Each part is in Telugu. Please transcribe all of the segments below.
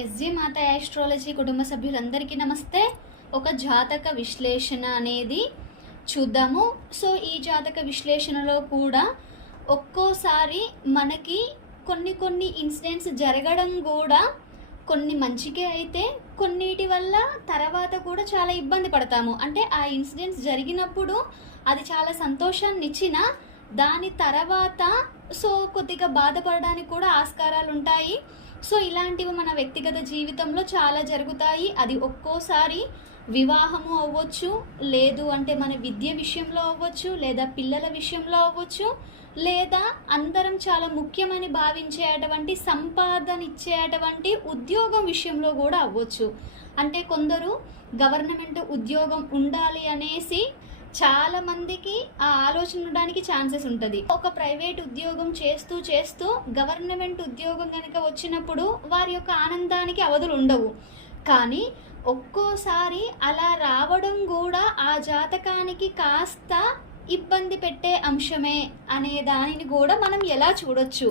ఎస్జీ మాత ఆస్ట్రాలజీ కుటుంబ సభ్యులందరికీ నమస్తే. ఒక జాతక విశ్లేషణ అనేది చూద్దాము. సో ఈ జాతక విశ్లేషణలో కూడా ఒక్కోసారి మనకి కొన్ని ఇన్సిడెంట్స్ జరగడం కూడా కొన్ని మంచికే అయితే కొన్నిటి వల్ల తర్వాత కూడా చాలా ఇబ్బంది పడతాము. అంటే ఆ ఇన్సిడెంట్స్ జరిగినప్పుడు అది చాలా సంతోషాన్ని ఇచ్చిన దాని తర్వాత కొద్దిగా బాధపడడానికి కూడా ఆస్కారాలు ఉంటాయి. ఇలాంటివి మన వ్యక్తిగత జీవితంలో చాలా జరుగుతాయి. అది ఒక్కోసారి వివాహము అవ్వచ్చు, లేదు అంటే మన విద్య విషయంలో అవ్వచ్చు, లేదా పిల్లల విషయంలో అవ్వచ్చు, లేదా అందరం చాలా ముఖ్యమని భావించేటువంటి సంపాదన ఇచ్చేటువంటి ఉద్యోగం విషయంలో కూడా అవ్వచ్చు. అంటే కొందరు గవర్నమెంట్ ఉద్యోగం ఉండాలి అనేసి చాలా మందికి ఆ ఆలోచన ఉండడానికి ఛాన్సెస్ ఉంటుంది. ఒక ప్రైవేట్ ఉద్యోగం చేస్తూ గవర్నమెంట్ ఉద్యోగం కనుక వచ్చినప్పుడు వారి యొక్క ఆనందానికి అవధులు ఉండవు. కానీ ఒక్కోసారి అలా రావడం కూడా ఆ జాతకానికి కాస్త ఇబ్బంది పెట్టే అంశమే అనే దానిని కూడా మనం ఎలా చూడొచ్చు.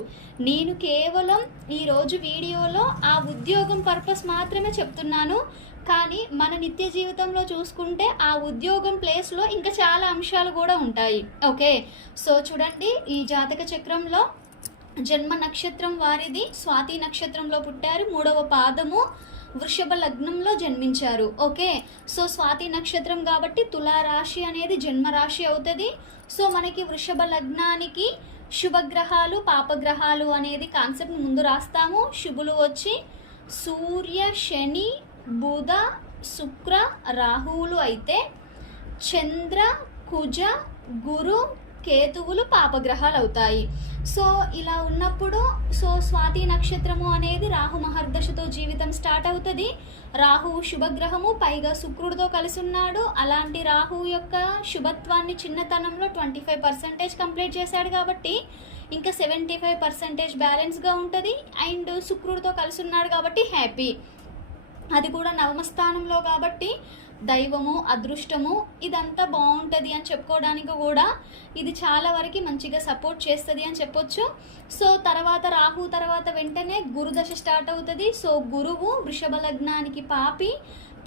నేను కేవలం ఈరోజు వీడియోలో ఆ ఉద్యోగం పర్పస్ మాత్రమే చెప్తున్నాను. కానీ మన నిత్య జీవితంలో చూసుకుంటే ఆ ఉద్యోగం ప్లేస్లో ఇంకా చాలా అంశాలు కూడా ఉంటాయి. ఓకే, చూడండి, ఈ జాతక చక్రంలో జన్మ నక్షత్రం వారిది స్వాతి నక్షత్రంలో పుట్టారు. 3వ పాదము వృషభ లగ్నంలో జన్మించారు. ఓకే, స్వాతి నక్షత్రం కాబట్టి తులారాశి అనేది జన్మరాశి అవుతుంది. మనకి వృషభ లగ్నానికి శుభగ్రహాలు పాపగ్రహాలు అనేది కాన్సెప్ట్ ముందు రాస్తాము. శుభులు వచ్చి సూర్య, శని, బుధ, శుక్ర, రాహువులు అయితే చంద్ర, కుజ, గురు, కేతువులు పాపగ్రహాలు అవుతాయి. ఇలా ఉన్నప్పుడు స్వాతి నక్షత్రము అనేది రాహు మహర్దశతో జీవితం స్టార్ట్ అవుతుంది. రాహువు శుభగ్రహము, పైగా శుక్రుడితో కలిసి ఉన్నాడు. అలాంటి రాహువు యొక్క శుభత్వాన్ని చిన్నతనంలో 25% కంప్లీట్ చేశాడు కాబట్టి ఇంకా 75% బ్యాలెన్స్గా ఉంటుంది. అండ్ శుక్రుడితో కలిసి ఉన్నాడు కాబట్టి హ్యాపీ. అది కూడా నవమ స్థానంలో కాబట్టి దైవము, అదృష్టము ఇదంతా బాగుంటుంది అని చెప్పుకోవడానికి కూడా ఇది చాలా వరకు మంచిగా సపోర్ట్ చేస్తుంది అని చెప్పొచ్చు. తర్వాత రాహు తర్వాత వెంటనే గురుదశ స్టార్ట్ అవుతుంది. గురువు వృషభ లగ్నానికి పాపి,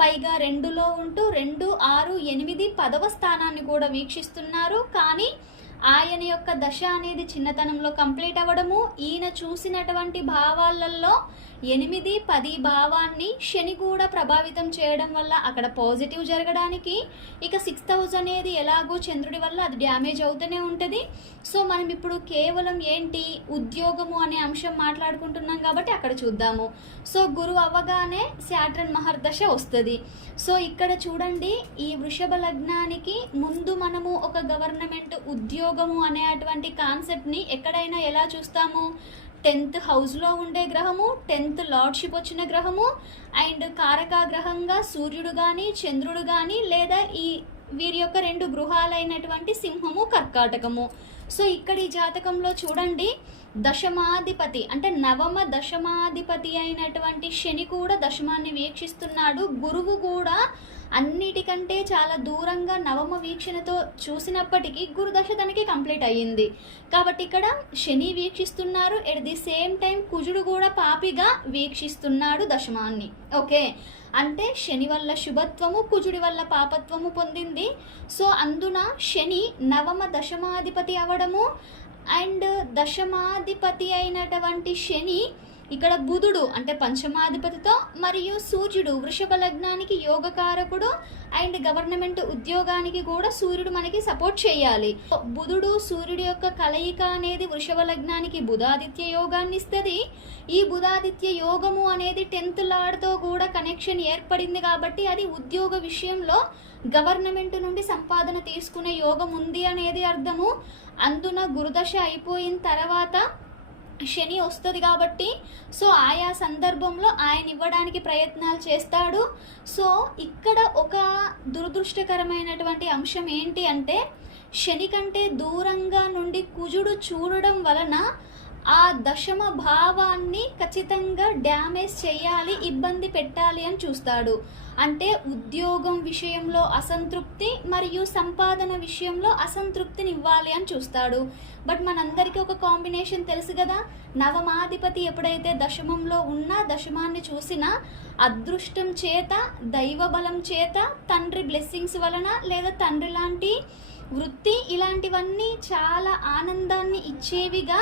పైగా 2లో ఉంటూ 2, 6, 8, 10వ స్థానాన్ని కూడా వీక్షిస్తున్నారు. కానీ ఆయన యొక్క దశ అనేది చిన్నతనంలో కంప్లీట్ అవ్వడము, ఈయన చూసినటువంటి భావాలలో 8, 10 భావాన్ని శని కూడా ప్రభావితం చేయడం వల్ల అక్కడ పాజిటివ్ జరగడానికి, ఇక 6th హౌస్ అనేది ఎలాగో చంద్రుడి వల్ల అది డ్యామేజ్ అవుతూనే ఉంటుంది. మనం ఇప్పుడు కేవలం ఏంటి ఉద్యోగము అనే అంశం మాట్లాడుకుంటున్నాం కాబట్టి అక్కడ చూద్దాము. గురువు అవ్వగానే శాట్రన్ మహర్దశ వస్తుంది. ఇక్కడ చూడండి, ఈ వృషభ లగ్నానికి ముందు మనము ఒక గవర్నమెంట్ ఉద్యోగము అనేటువంటి కాన్సెప్ట్ని ఎక్కడైనా ఎలా చూస్తాము? 10th హౌస్లో ఉండే గ్రహము, 10th లార్డ్షిప్ వచ్చిన గ్రహము, అండ్ కారకా గ్రహంగా సూర్యుడు కానీ చంద్రుడు కానీ, లేదా వీరి యొక్క 2 గృహాలైనటువంటి సింహము, కర్కాటకము. ఇక్కడ ఈ జాతకంలో చూడండి, దశమాధిపతి అంటే నవమ దశమాధిపతి అయినటువంటి శని కూడా దశమాన్ని వీక్షిస్తున్నాడు. గురువు కూడా అన్నిటికంటే చాలా దూరంగా నవమ వీక్షణతో చూసినప్పటికీ గురుదశ తనకి కంప్లీట్ అయ్యింది కాబట్టి ఇక్కడ శని వీక్షిస్తున్నారు. ఎట్ ది సేమ్ టైం కుజుడు కూడా పాపిగా వీక్షిస్తున్నాడు దశమాన్ని. ఓకే, అంటే శని వల్ల శుభత్వము, కుజుడి వల్ల పాపత్వము పొందింది. అందున శని నవమ దశమాధిపతి అవడము, అండ్ దశమాధిపతి అయినటువంటి శని ఇక్కడ బుధుడు అంటే పంచమాధిపతితో, మరియు సూర్యుడు వృషభ లగ్నానికి యోగకారకుడు, అండ్ గవర్నమెంట్ ఉద్యోగానికి కూడా సూర్యుడు మనకి సపోర్ట్ చేయాలి. బుధుడు సూర్యుడు యొక్క కలయిక అనేది వృషభ లగ్నానికి బుధాదిత్య యోగాన్ని ఇస్తుంది. ఈ బుధాదిత్య యోగము అనేది 10th లార్డ్తో కూడా కనెక్షన్ ఏర్పడింది కాబట్టి అది ఉద్యోగ విషయంలో గవర్నమెంట్ నుండి సంపాదన తీసుకునే యోగం ఉంది అనేది అర్థము. అందున గురుదశ అయిపోయిన తర్వాత శని వస్తుంది కాబట్టి ఆయా సందర్భంలో ఆయన ఇవ్వడానికి ప్రయత్నాలు చేస్తాడు. ఇక్కడ ఒక దురదృష్టకరమైనటువంటి అంశం ఏంటి అంటే, శని కంటే దూరంగా నుండి కుజుడు చూడడం వలన ఆ దశమ భావాన్ని ఖచ్చితంగా డ్యామేజ్ చేయాలి, ఇబ్బంది పెట్టాలి అని చూస్తాడు. అంటే ఉద్యోగం విషయంలో అసంతృప్తి మరియు సంపాదన విషయంలో అసంతృప్తిని ఇవ్వాలి అని చూస్తాడు. బట్ మనందరికీ ఒక కాంబినేషన్ తెలుసు కదా, నవమాధిపతి ఎప్పుడైతే దశమంలో ఉన్నా, దశమాన్ని చూసినా అదృష్టం చేత, దైవ బలం చేత, తండ్రి బ్లెస్సింగ్స్ వలన లేదా తండ్రి లాంటి వృత్తి ఇలాంటివన్నీ చాలా ఆనందాన్ని ఇచ్చేవిగా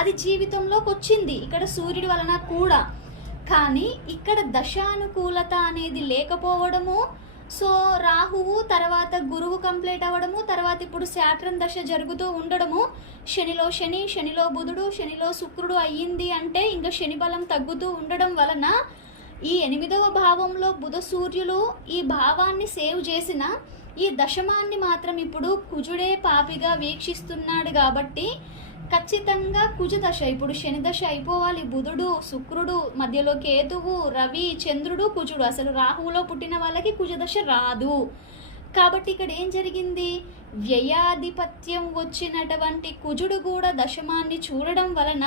అది జీవితంలోకి వచ్చింది ఇక్కడ సూర్యుడి వలన కూడా. కానీ ఇక్కడ దశానుకూలత అనేది లేకపోవడము, సో రాహువు తర్వాత గురువు కంప్లీట్ అవ్వడము, తర్వాత ఇప్పుడు శాట్రన్ దశ జరుగుతూ ఉండడము, శనిలో శని, శనిలో బుధుడు, శనిలో శుక్రుడు అయ్యింది అంటే ఇంకా శని బలం తగ్గుతూ ఉండడం వలన ఈ 8వ భావంలో బుధ సూర్యులు ఈ భావాన్ని సేవ్ చేసిన ఈ దశమాన్ని మాత్రం ఇప్పుడు కుజుడే పాపిగా వీక్షిస్తున్నాడు. కాబట్టి ఖచ్చితంగా కుజ దశ, ఇప్పుడు శని దశ అయిపోవాలి, బుధుడు, శుక్రుడు, మధ్యలో కేతువు, రవి, చంద్రుడు, కుజుడు, అసలు రాహువులో పుట్టిన వాళ్ళకి కుజ దశ రాదు. కాబట్టి ఇక్కడ ఏం జరిగింది, వ్యయాధిపత్యం వచ్చినటువంటి కుజుడు కూడా దశమాన్ని చూడడం వలన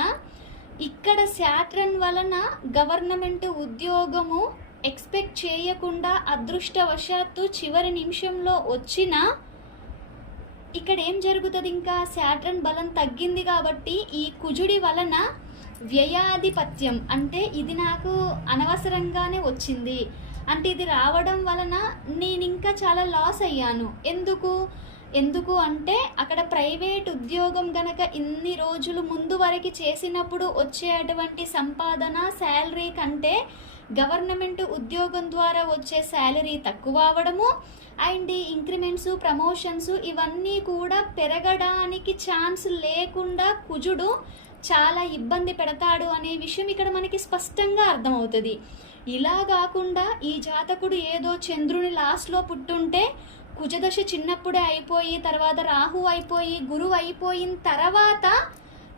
ఇక్కడ శాట్రన్ వలన గవర్నమెంట్ ఉద్యోగము ఎక్స్పెక్ట్ చేయకుండా అదృష్టవశాత్తు చివరి నిమిషంలో వచ్చిన ఇక్కడ ఏం జరుగుతుంది, ఇంకా శాట్రన్ బలం తగ్గింది కాబట్టి ఈ కుజుడి వలన వ్యయాధిపత్యం, అంటే ఇది నాకు అనవసరంగానే వచ్చింది, అంటే ఇది రావడం వలన నేను ఇంకా చాలా లాస్ అయ్యాను. ఎందుకు అంటే అక్కడ ప్రైవేట్ ఉద్యోగం గనక ఇన్ని రోజులు ముందు వరకు చేసినప్పుడు వచ్చేటువంటి సంపాదన శాలరీ కంటే గవర్నమెంట్ ఉద్యోగం ద్వారా వచ్చే శాలరీ తక్కువ అవ్వడము, అండ్ ఇంక్రిమెంట్స్, ప్రమోషన్స్ ఇవన్నీ కూడా పెరగడానికి ఛాన్స్ లేకుండా కుజుడు చాలా ఇబ్బంది పెడతాడు అనే విషయం ఇక్కడ మనకి స్పష్టంగా అర్థమవుతుంది. ఇలా కాకుండా ఈ జాతకుడు ఏదో చంద్రుని లాస్ట్లో పుట్టుంటే కుజదశ చిన్నప్పుడే అయిపోయి, తర్వాత రాహు అయిపోయి, గురువు అయిపోయిన తర్వాత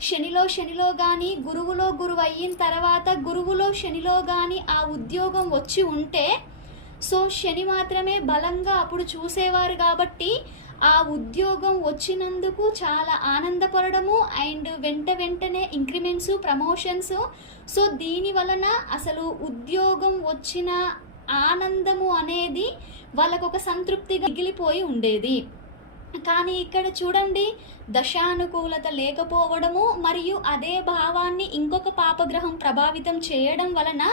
శనిలో కానీ, గురువులో గురువు అయిన తర్వాత గురువులో శనిలో కానీ ఆ ఉద్యోగం వచ్చి ఉంటే, సో శని మాత్రమే బలంగా అప్పుడు చూసేవారు కాబట్టి ఆ ఉద్యోగం వచ్చినందుకు చాలా ఆనందపడము, అండ్ వెంటనే ఇంక్రిమెంట్స్, ప్రమోషన్స్, సో దీని వలన అసలు ఉద్యోగం వచ్చిన ఆనందము అనేది వాళ్ళకు ఒక సంతృప్తిగా మిగిలిపోయి ఉండేది. కానీ ఇక్కడ చూడండి, దశానుకూలత లేకపోవడము మరియు అదే భావాన్ని ఇంకొక పాపగ్రహం ప్రభావితం చేయడం వలన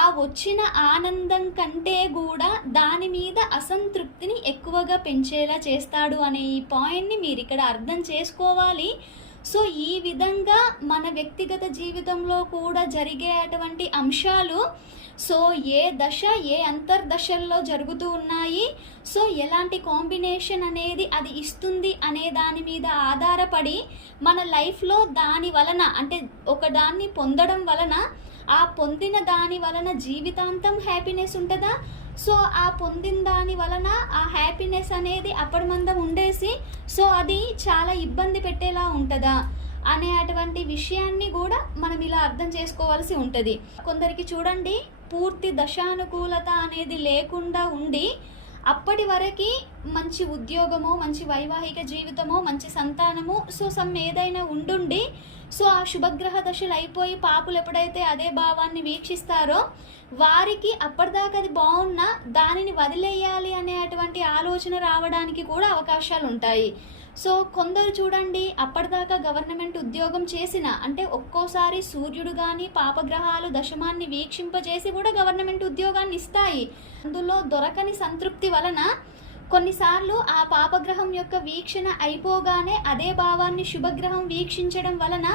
ఆ వచ్చిన ఆనందం కంటే కూడా దాని మీద అసంతృప్తిని ఎక్కువగా పెంచేలా చేస్తాడు అనే ఈ పాయింట్ని మీరు ఇక్కడ అర్థం చేసుకోవాలి. సో ఈ విధంగా మన వ్యక్తిగత జీవితంలో కూడా జరిగేటువంటి అంశాలు, సో ఏ దశ ఏ అంతర్దశల్లో జరుగుతూ ఉన్నాయి, సో ఎలాంటి కాంబినేషన్ అనేది అది ఇస్తుంది అనే దాని మీద ఆధారపడి మన లైఫ్లో దాని వలన, అంటే ఒక దాన్ని పొందడం వలన ఆ పొందిన దాని వలన జీవితాంతం హ్యాపీనెస్ ఉంటుందా, సో ఆ పొందిన దాని వలన ఆ హ్యాపీనెస్ అనేది అప్పటిమందం ఉండేసి సో అది చాలా ఇబ్బంది పెట్టేలా ఉంటుందా అనే అటువంటి విషయాన్ని కూడా మనం ఇలా అర్థం చేసుకోవాల్సి ఉంటుంది. కొందరికి చూడండి, పూర్తి దశానుకూలత అనేది లేకుండా ఉండి అప్పటి వరకు మంచి ఉద్యోగమో, మంచి వైవాహిక జీవితమో, మంచి సంతానము, సో ఏదైనా ఉండుండి, సో ఆ శుభగ్రహ దశలు అయిపోయి పాపులు ఎప్పుడైతే అదే భావాన్ని వీక్షిస్తారో వారికి అప్పటిదాకా అది బాగున్నా దానిని వదిలేయాలి అనేటువంటి ఆలోచన రావడానికి కూడా అవకాశాలు ఉంటాయి. సో కొందరు చూడండి, అప్పటిదాకా గవర్నమెంట్ ఉద్యోగం చేసిన, అంటే ఒక్కోసారి సూర్యుడు కానీ పాపగ్రహాలు దశమాన్ని వీక్షింపజేసి కూడా గవర్నమెంట్ ఉద్యోగాన్ని ఇస్తాయి. అందులో దొరకని సంతృప్తి వలన కొన్నిసార్లు ఆ పాపగ్రహం యొక్క వీక్షణ అయిపోగానే అదే భావాన్ని శుభగ్రహం వీక్షించడం వలన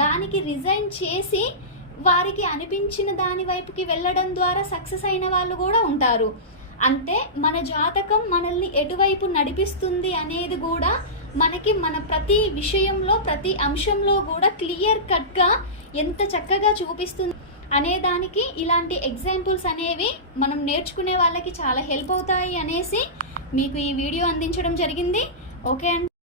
దానికి రిజైన్ చేసి వారికి అనిపించిన దాని వైపుకి వెళ్ళడం ద్వారా సక్సెస్ అయిన వాళ్ళు కూడా ఉంటారు. అంటే మన జాతకం మనల్ని ఎటువైపు నడిపిస్తుంది అనేది కూడా మనకి మన ప్రతి విషయంలో, ప్రతి అంశంలో కూడా క్లియర్ కట్గా ఎంత చక్కగా చూపిస్తుంది అనేదానికి ఇలాంటి ఎగ్జాంపుల్స్ అనేవి మనం నేర్చుకునే వాళ్ళకి చాలా హెల్ప్ అవుతాయి అనేసి మీకు ఈ వీడియో అందించడం జరిగింది. ఓకే అండి.